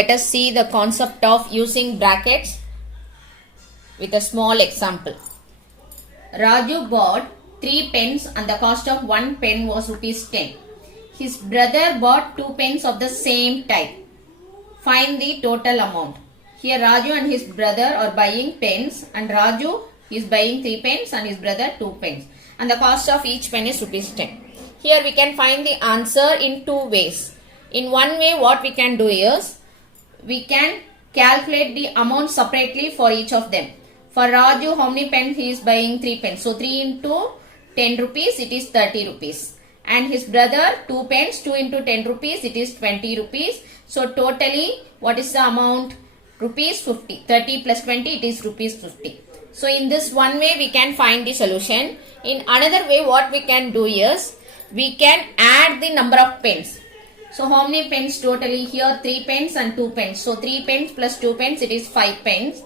let us see the concept of using brackets with a small example. Raju bought 3 pens and the cost of 1 pen was rupees 10. His brother bought 2 pens of the same type. Find the total amount. Here Raju and his brother are buying pens, and Raju is buying 3 pens and his brother 2 pens. And the cost of each pen is rupees 10. Here we can find the answer in 2 ways. In one way, what we can do is, we can calculate the amount separately for each of them. For Raju, how many pens he is buying? 3 pens. So 3 into 10 rupees, it is 30 rupees. And his brother, 2 pens, 2 into 10 rupees, it is 20 rupees. So totally, what is the amount? Rupees 50. 30 plus 20, it is rupees 50. So in this one way, we can find the solution. In another way, what we can do is, we can add the number of pens. So how many pens totally? Here 3 pens and 2 pens. So 3 pens plus 2 pens, it is 5 pens.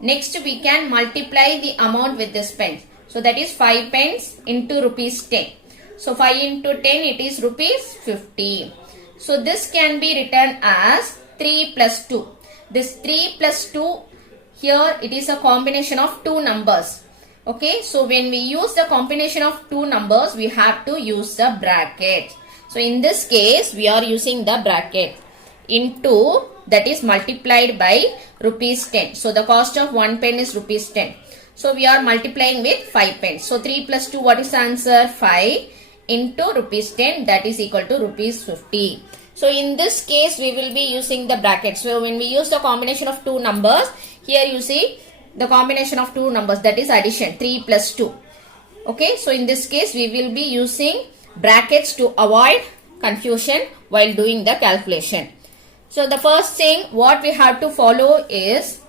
Next we can multiply the amount with this pens. So that is 5 pens into rupees 10. So 5 into 10, it is rupees 50. So this can be written as 3 plus 2. This 3 plus 2, here it is a combination of 2 numbers. Okay, so when we use the combination of 2 numbers, we have to use the bracket. So in this case, we are using the bracket into, that is multiplied by rupees 10. So the cost of 1 pen is rupees 10. So we are multiplying with 5 pens. So 3 plus 2, what is the answer? 5 into rupees 10, that is equal to rupees 50. So in this case, we will be using the bracket. So when we use the combination of 2 numbers, here you see the combination of 2 numbers, that is addition, 3 plus 2. Okay, so in this case, we will be using brackets to avoid confusion while doing the calculation. So the first thing what we have to follow is,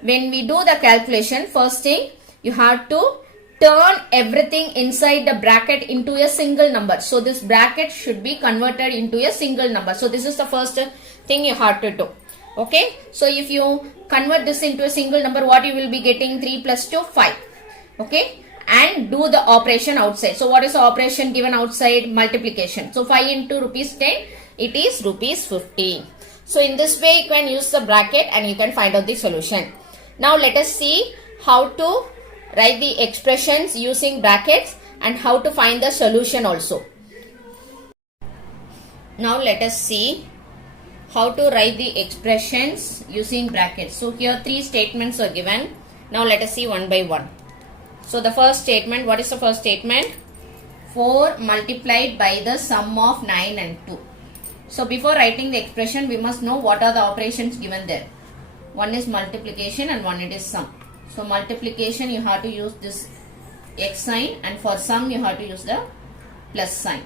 when we do the calculation, first thing you have to turn everything inside the bracket into a single number. So this bracket should be converted into a single number. So this is the first thing you have to do. Okay, so if you convert this into a single number, what you will be getting? 3 plus 2, 5. Okay, and do the operation outside. So what is the operation given outside? Multiplication. So 5 into rupees 10, it is rupees 50. So in this way, you can use the bracket and you can find out the solution. Now let us see how to write the expressions using brackets and how to find the solution also. Now let us see how to write the expressions using brackets. So here 3 statements are given. Now let us see one by one. So the first statement, what is the first statement? 4 multiplied by the sum of 9 and 2. So before writing the expression, we must know what are the operations given there. One is multiplication and one it is sum. So multiplication, you have to use this X sign, and for sum you have to use the plus sign.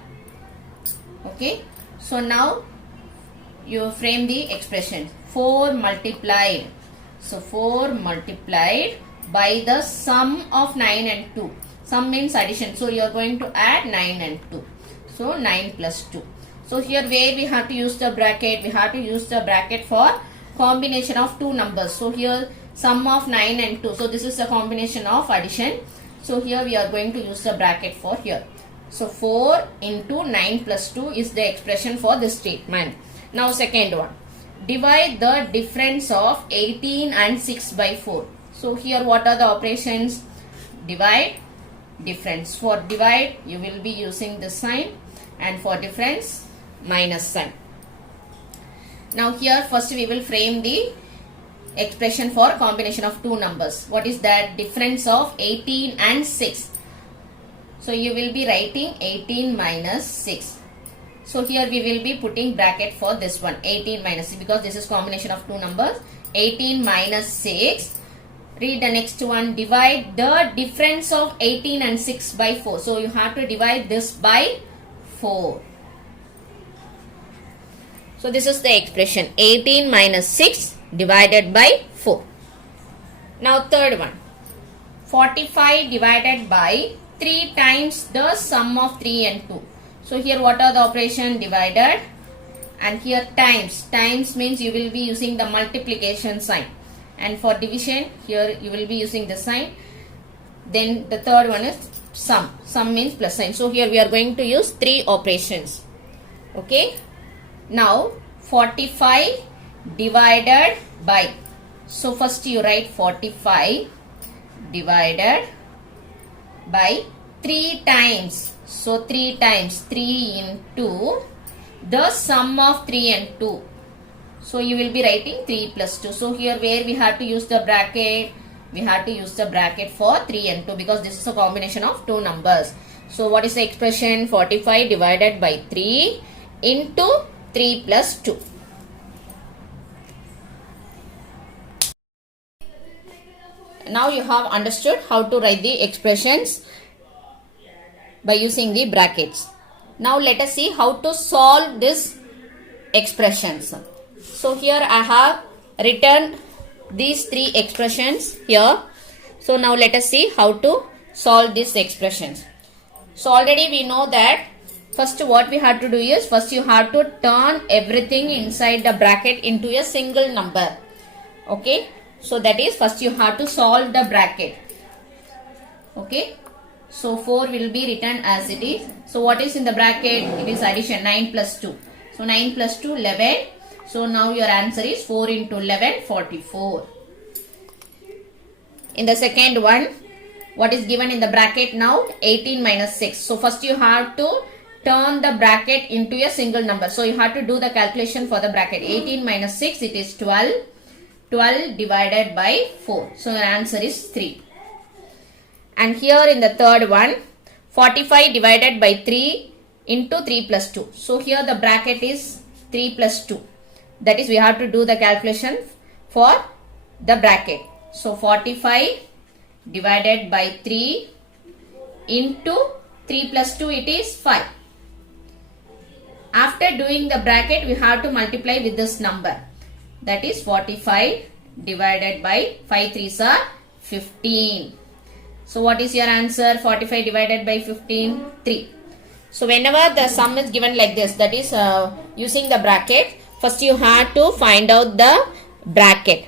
Okay, so now you frame the expression. 4 multiplied. So 4 multiplied by the sum of 9 and 2. Sum means addition. So you are going to add 9 and 2. So 9 plus 2. So here where we have to use the bracket? We have to use the bracket for combination of 2 numbers. So here sum of 9 and 2. So this is the combination of addition. So here we are going to use the bracket for here. So 4 into 9 plus 2 is the expression for this statement. Now second one. Divide the difference of 18 and 6 by 4. So here what are the operations? Divide, difference. For divide, you will be using this sign, and for difference, minus sign. Now here first we will frame the expression for combination of 2 numbers. What is that? Difference of 18 and 6. So you will be writing 18 minus 6. So here we will be putting bracket for this one, 18 minus 6, because this is combination of 2 numbers. 18 minus 6. Read the next one. Divide the difference of 18 and 6 by 4. So you have to divide this by 4. So this is the expression, 18 minus 6 divided by 4. Now third one. 45 divided by 3 times the sum of 3 and 2. So here what are the operation? Divided, and here times. Times means you will be using the multiplication sign. And for division, here you will be using the sign. Then the third one is sum. Sum means plus sign. So here we are going to use 3 operations. Okay. Now 45 divided by. So first you write 45 divided by 3 times. So 3 times 3 into the sum of 3 and 2. So you will be writing 3 plus 2. So here where we have to use the bracket? We have to use the bracket for 3 and 2 because this is a combination of two numbers. So what is the expression? 45 divided by 3 into 3 plus 2. Now you have understood how to write the expressions by using the brackets. Now let us see how to solve these expressions. So here I have written these three expressions here. So now let us see how to solve these expressions. So already we know that first what we have to do is first you have to turn everything inside the bracket into a single number. Okay. So that is first you have to solve the bracket. Okay. So 4 will be written as it is. So what is in the bracket? It is addition 9 plus 2. So 9 plus 2 11. So now your answer is 4 into 11 44. In the second one, what is given in the bracket now? 18 minus 6. So first you have to turn the bracket into a single number. So you have to do the calculation for the bracket. 18 minus 6, it is 12. 12 divided by 4. So your answer is 3. And here in the third one, 45 divided by 3 into 3 plus 2. So here the bracket is 3 plus 2. That is we have to do the calculation for the bracket. So 45 divided by 3 into 3 plus 2, it is 5. After doing the bracket, we have to multiply with this number. That is 45 divided by 5 3s are 15. So what is your answer? 45 divided by 15, 3. So whenever the sum is given like this, that is using the bracket, first you have to find out the bracket.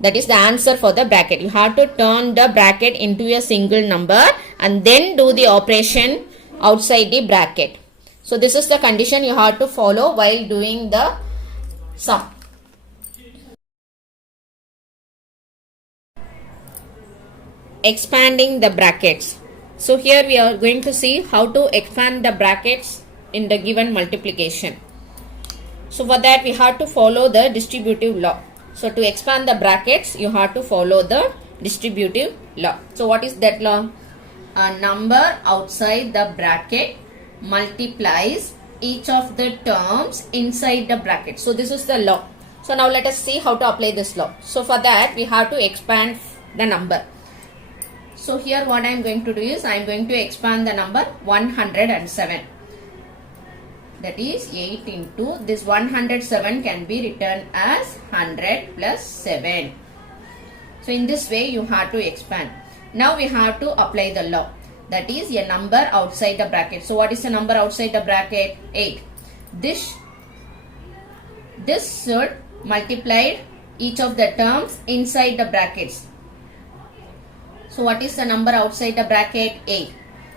That is the answer for the bracket. You have to turn the bracket into a single number and then do the operation outside the bracket. So this is the condition you have to follow while doing the sum. Expanding the brackets. So here we are going to see how to expand the brackets in the given multiplication. So for that we have to follow the distributive law. So to expand the brackets, you have to follow the distributive law. So what is that law? A number outside the bracket multiplies each of the terms inside the bracket. So this is the law. So now let us see how to apply this law. So for that we have to expand the number. So here what I am going to do is I am going to expand the number 107. That is 8 into this 107 can be written as 100 plus 7. So in this way you have to expand. Now we have to apply the law. That is a number outside the bracket. So what is the number outside the bracket? 8. This should multiply each of the terms inside the brackets. So what is the number outside the bracket? 8.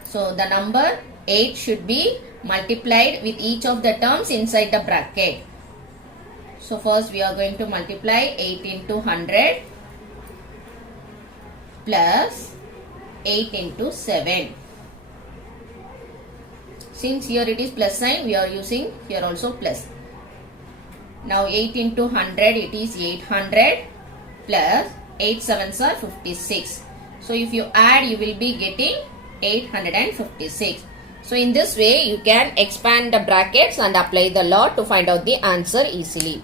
So the number 8 should be multiplied with each of the terms inside the bracket. So first we are going to multiply 8 into 100 plus 8 into 7. Since here it is plus sign, we are using here also plus. Now 8 into 100, it is 800 plus 8 sevens are 56. So if you add, you will be getting 856. So in this way, you can expand the brackets and apply the law to find out the answer easily.